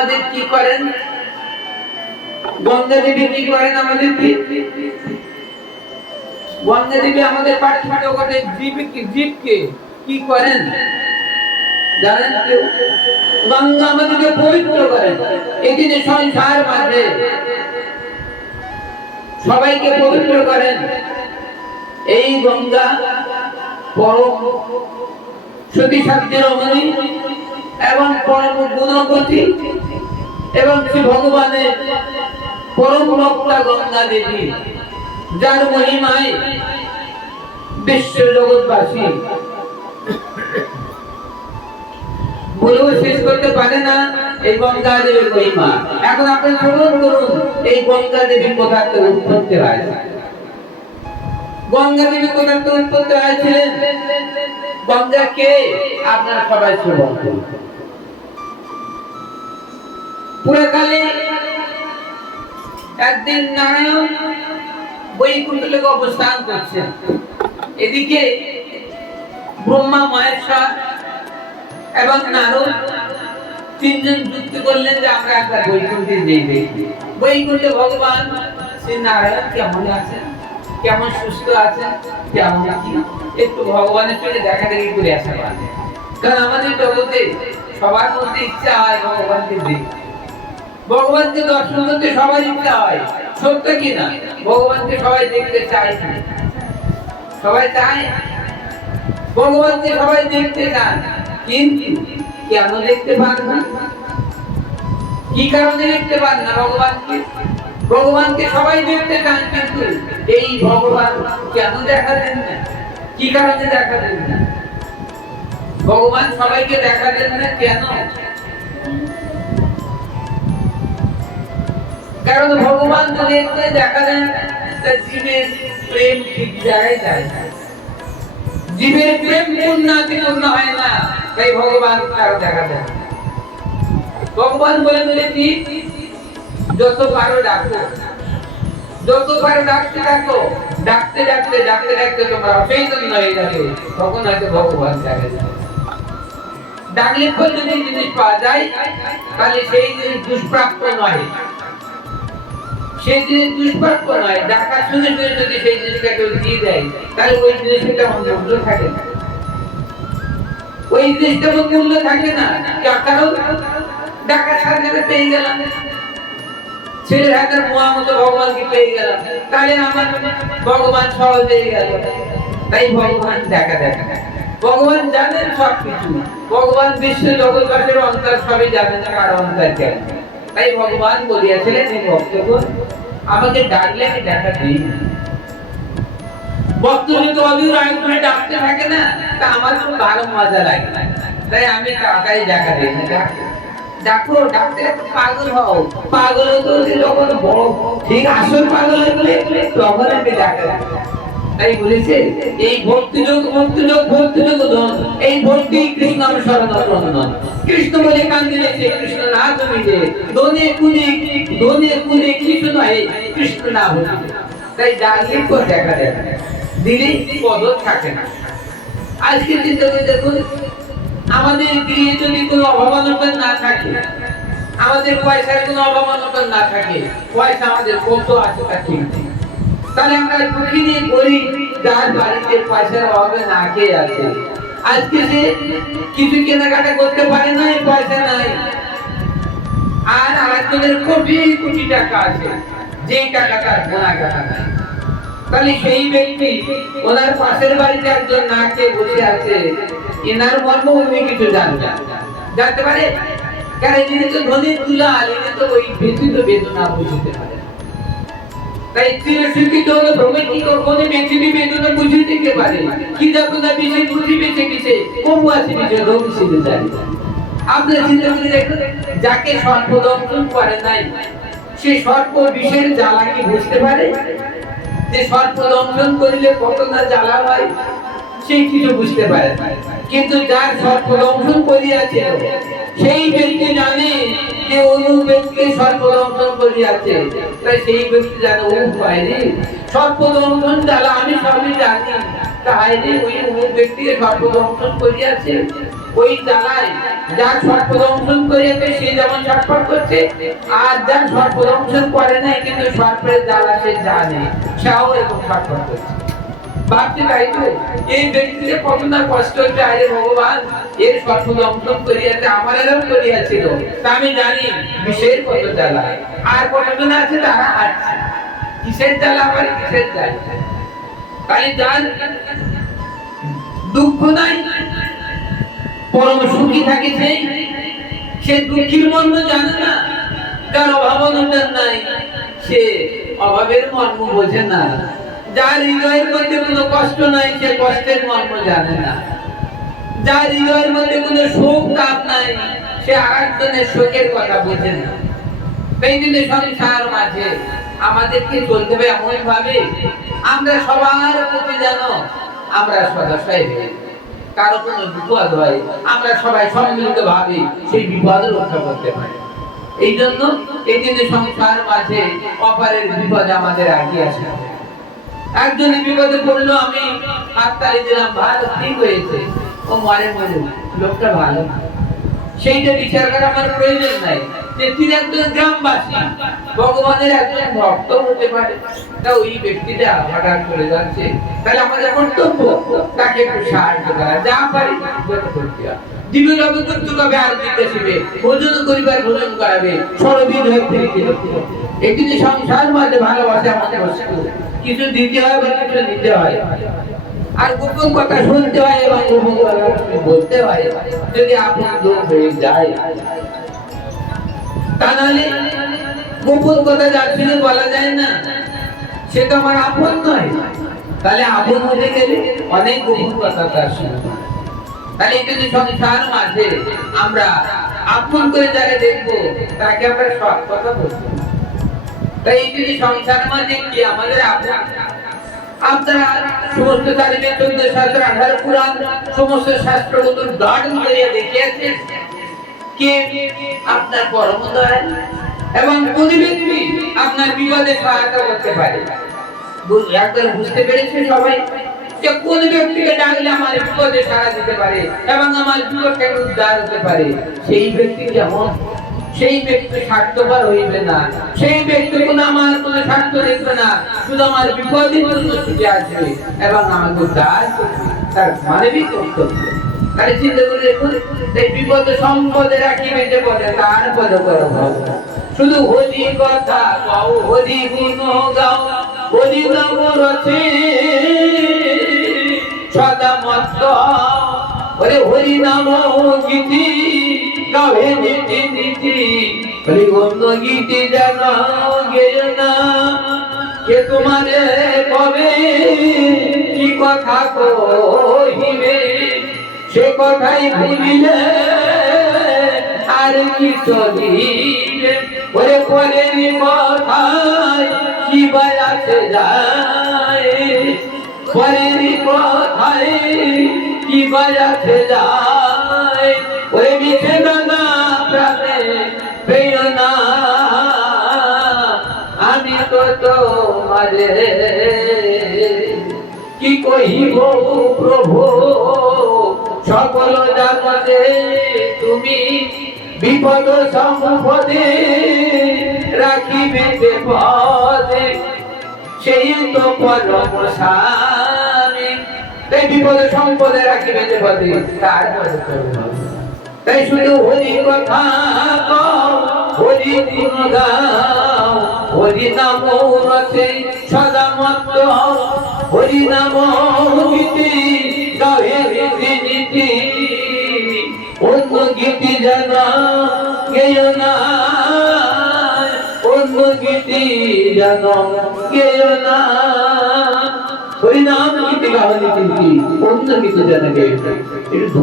আমাদের কি করেন? গঙ্গা দেবী কি করেন আমাদের গঙ্গা দেবী আমাদের পার্থিব জগতে জীবকে জীবকে কি করেন? জানেন কেউ গঙ্গা আমাদেরকে পবিত্র করেন এই দিনে সংসার মাঝে সবাইকে পবিত্র করেন। এই গঙ্গা পরম সতী সাধ্যের রমণী এবং পরম গুণবতী এবং শ্রী ভগবানের পরম ভক্তা গঙ্গা দেবী, যার মহিমায় বিশ্ব জগৎবাসী বলেও শেষ করতে পারে না এই গঙ্গা দেবীর মহিমা। এখন আপনি শ্রবণ করুন, এই গঙ্গা দেবী কোথা থেকে উৎপত্তি হয়েছে। গঙ্গা দেবী কোথা উৎপত্তি হয়েছিলেন গঙ্গা কে? আপনারা সবাই শ্রবণ করুন। একদিন নারায়ণ বৈকুণ্ঠ লোকে অবস্থান করছেন। এদিকে ব্রহ্মা মহেশ্বর এবং নারদ তিনজন যুক্তি করলেন যে আমরা একবার বৈকুণ্ঠে যেই দেখি। বৈকুণ্ঠে ভগবান শ্রী নারায়ণ কেমন আছেন? কেমন সুস্থ আছেন? কেমন কি? একটু ভগবানের সঙ্গে দেখা দেখি করে আসা কারণ আমাদের জগতে সবার মধ্যে ইচ্ছা হয় ভগবানকে দেখতে। ভগবানকে দর্শন করতে সবার ইচ্ছা হয়। সত্য কি না ভগবানকে সবাই দেখতে চায় সবাই চায়? ভগবানকে সবাই দেখতে চান কিন্তু কেন দেখতে পান না? কি কারণে দেখতে পান না ভগবানকে? ভগবানকে সবাই দেখতে চান কিন্তু এই ভগবান কেন দেখা দেন না? কি কারণে দেখা দেন না? ভগবান সবাইকে দেখা দেন না কেন? কারণ ভগবান যদি একটু দেখা দেন জীবের প্রেম ঠিক জায়গায় যায় না। জীবের প্রেম পূর্ণ হয় না, তাই ভগবান কারও দেখা দেন ভগবান বলে বলেছি যত পারো ডাকো। যত পারো ডাকতে ডাকো ডাকতে ডাকতে ডাকতে ডাকতে তোমরা অচৈতন্য হয়ে যাবে। তখন হয়তো ভগবান দেখা ডাকলে যদি জিনিস পাওয়া যায়, তাহলে সেই জিনিস দুষ্প্রাপ্য নয়। সেই জিনিস দুষ্প্রাপ্য নয় ডাকার শুনে শুনে যদি সেই জিনিসটা কেউ দিয়ে দেয়, তাহলে ওই জিনিসটা তেমন মূল্য থাকে না। ওই জিনিসটা তেমন মূল্য থাকে না কারণ ডাকার সাথে পেয়ে গেলাম। ছেলের হাতের মোয়া মতো ভগবানকে পেয়ে গেলাম? তাহলে আমার ভগবান সহজ হয়ে গেল। তাই ভগবান দেখা দেখা ভগবান জানেন সব কিছু। ভগবান বিশ্ব জগৎবাসীর অন্তর সবই জানেন কার অন্তর কেন তাই ভগবান বলিয়াছিলেন এই ভক্তগণ আমাকে ডাকলে আমি দেখা দিই। ভক্ত যদি অধীর আয়ু করে ডাকতে থাকে না? তা আমার তো ভালো মজা লাগে। তাই আমি তাড়াতাড়ি দেখা দিই। না ডাক- ডাকো ডাকতে পাগল হও। পাগল হতে যখন বড় ঠিক আসল পাগল হলে তখন আমি ডাকা তাই বলেছে, এই ধন, এই ভক্তি কৃষ্ণ কৃষ্ণ বলে কান্দিলেছে কৃষ্ণ না দোনে দোনে কৃষ্ণ নয় কৃষ্ণ না তাই দেখা থাকে না। আজকে চিন্তা করে দেখুন, আমাদের গৃহে যদি কোনো অভাবানটন না থাকে, আমাদের পয়সার কোনো অভাবানটন না থাকে, পয়সা আমাদের কত আছে তা ঠিক। তাহলে আমরা দুঃখী নিয়ে করি যার বাড়িতে পয়সার অভাবে না খেয়ে আছে। আজকে সে কিছু কেনাকাটা করতে পারে না পয়সা নাই। আর আরেকজনের কোটি কোটি টাকা আছে, যেই টাকা তার গোনা টাকা নাই। তাহলে সেই ব্যক্তি ওনার পাশের বাড়িতে একজন না খেয়ে বসে আছে, এনার মর্ম উনি কিছু জানবে জানতে পারে? কারণ ইনি তো ইনি তো ওই ব্যথিত বেদনা বুঝতে পারে। তাই চির শিক্ষিত হলে ভ্রমে কি কখনো বেঁচে বেদনা বুঝে দিতে পারে। কি যাব না বিষয় বুঝি বেঁচে গেছে। কমু আছে বিষয় রোগ ছিল জানি। আপনার চিন্তা করে দেখুন যাকে সর্পদংশন করে নাই, সে সর্প বিষের জ্বালা কি বুঝতে পারে? যে সর্প দংশন করিলে কত না জ্বালা হয়, সে কিছু বুঝতে পারে কিন্তু যার সর্প দংশন করিয়াছে সেই ব্যক্তি জানে যে ওই ব্যক্তি সর্প দংশন করিয়াছে। তাই সেই ব্যক্তি জানে ও বাইরে সর্প দংশন জ্বালা আমি সবই জানি। যে ওই সর্প করিয়াছে। ওই জ্বালায় যার করিয়াছে, সে যেমন করছে, আর যার সর্পদংশন করে নাই, কিন্তু সর্পের জ্বালা সে জানে। সেও এরকম ছটফট করছে। ভাবছি তাই এই ব্যক্তির কত না কষ্ট হচ্ছে, আরে ভগবান, এর সর্পদংশন করিয়াছে আমার এরকম করিয়াছিল। তা আমি জানি বিষের কত জ্বালা। আর কতজন আছে, তারা হাঁটছে কিসের জ্বালা, আবার কিসের জ্বালা? তাই যার দুঃখ নাই, পরম সুখী থাকিছে সে দুঃখীর মর্ম জানে না যার অভাব অনটন নাই, সে অভাবের মর্ম বোঝে না। যার হৃদয়ের মধ্যে কোনো কষ্ট নাই, সে কষ্টের মর্ম জানে না। যার হৃদয়ের মধ্যে কোনো শোক তাপ নাই, সে আরেকজনের শোকের কথা বোঝে না। জন্য সংসার মাঝে আমাদেরকে চলতে হবে এমন ভাবে আমরা সবার প্রতি যেন আমরা হই। কারও কোনো বিপদ হয়, আমরা সবাই সম্মিলিত ভাবে সেই বিপদ রক্ষা করতে পারি। এই জন্য এই জন্য সংসার মাঝে অপারের বিপদ আমাদের আগিয়ে আসে একজন বিপদে পড়ল আমি হাততালি দিলাম, ভালো, ঠিক হয়েছে। ও মরে মরে লোকটা ভালো না। সেইটা বিচার করা আমার প্রয়োজন নাই। যে তিনি একজন গ্রামবাসী, ভগবানের একজন ভক্ত হতে পারে। তা ওই ব্যক্তিটা হঠাৎ চলে যাচ্ছে। তাহলে আমাদের কর্তব্য, তাকে একটু সাহায্য করা। যা পারি করতে দিবে আর বিদেশিবে ভোজন করিবার ভোজন করাবে। সরবিদ হয়ে ফিরিতে একটি যে সংসার মাঝে ভালোবাসা আমাদের বস্তু কিছু দিতে হয় বা কিছু নিতে হয়। আর গোপন কথা শুনতে হয় এবং গোপন কথা বলতে হয়, যদি আপনার লোক হয়ে যায়। তা নাহলে গোপন কথা যার সঙ্গে বলা যায় না, সে তো আমার আপন নয়। তাহলে আপন হতে গেলে অনেক গোপন কথা তার সঙ্গে তাহলে এই যদি সংসার মাঝে আমরা আপন করে যাকে দেখব, তাকে আমরা সব কথা বলব। আমাদের আপনারা বিপদে সহায়তা করতে পারে। একবার বুঝতে পেরেছে সবাই যে কোন ব্যক্তিকে ডাকলে আমার বিপদে সাড়া দিতে পারে এবং আমার বিপদ থেকে উদ্ধার হতে পারে। সেই ব্যক্তি কেমন? সেই ব্যক্তি স্বার্থপর হইবে না। সেই ব্যক্তি কোন আমার কোন স্বার্থ দেখবে না। শুধু আমার বিপদের জন্য আসবে এবং আমাকে তার মানবিক কর্তব্য। তাহলে চিন্তা করে দেখুন বিপদ সম্পদে রাখিবে যে বলে তার পদ করো শুধু হরি কথা গাও হরি গুণ গাও হরি নাম রচে সদা মত ওরে হরি নাম গীতি। গাবে না কে তোমারে কবে কি কথা কহিবে সে কথাই ভুলিলে আর কি চলিবে? ওরে পরের কথায় কি বায়াতে যায় পরের কথায় কি বায়াতে যায় ওরে মিছে দানা তোমারে কি কহিব প্রভু? সকল জগতে তুমি বিপদ সম্পদে রাখিবে যে পদে। সেই তো পরম তাই বিপদ সম্পদে রাখিবে যে পদে। তার তাই শুধু হরি কথা হরি গাও হরি নাম রচে সদা মত হও, হরি নাম গীতি গাহে রীতি নীতি। অন্য গীতি জানা গেয় না অন্য গীতি জানা গেয় না হরি নাম গীতি গাওয়া নীতি অন্য গীতি জানা গেয় না এটা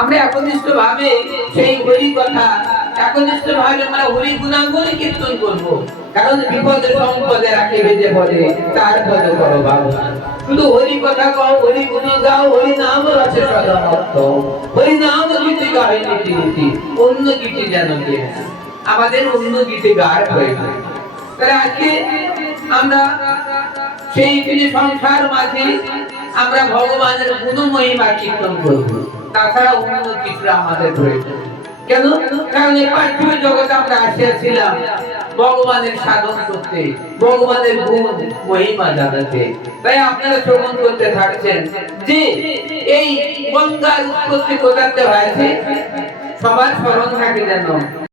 আমরা একনিষ্ঠ ভাবে সেই হরি কথা একনিষ্ঠ ভাবে আমরা হরি গুণাগুণ কীর্তন করব। কারণ বিপদে সম্পদে রাখে বেজে বলে তার পদে করো ভাবনা। শুধু হরি কথা কও, হরি গুণ গাও, হরি নাম রচে সদামত্ত হরি নাম গীতি গাহে নীতি নীতি অন্য গীতি যেন না। আমাদের অন্য গীতে গার প্রয়োজন তাহলে আজকে আমরা সেই সংসার মাঝে আমরা ভগবানের গুণ মহিমা কীর্তন করব। তাছাড়া অন্য কিছু আমাদের প্রয়োজন কেন? কারণ এই পার্থিব জগতে আমরা আসিয়াছিলাম ভগবানের সাধন করতে, ভগবানের গুণ, মহিমা জানাতে। তাই আপনারা শ্রবণ করতে থাকছেন যে এই গঙ্গার উৎপত্তি কোথাতে হয়েছে? সবার স্মরণ থাকে যেন।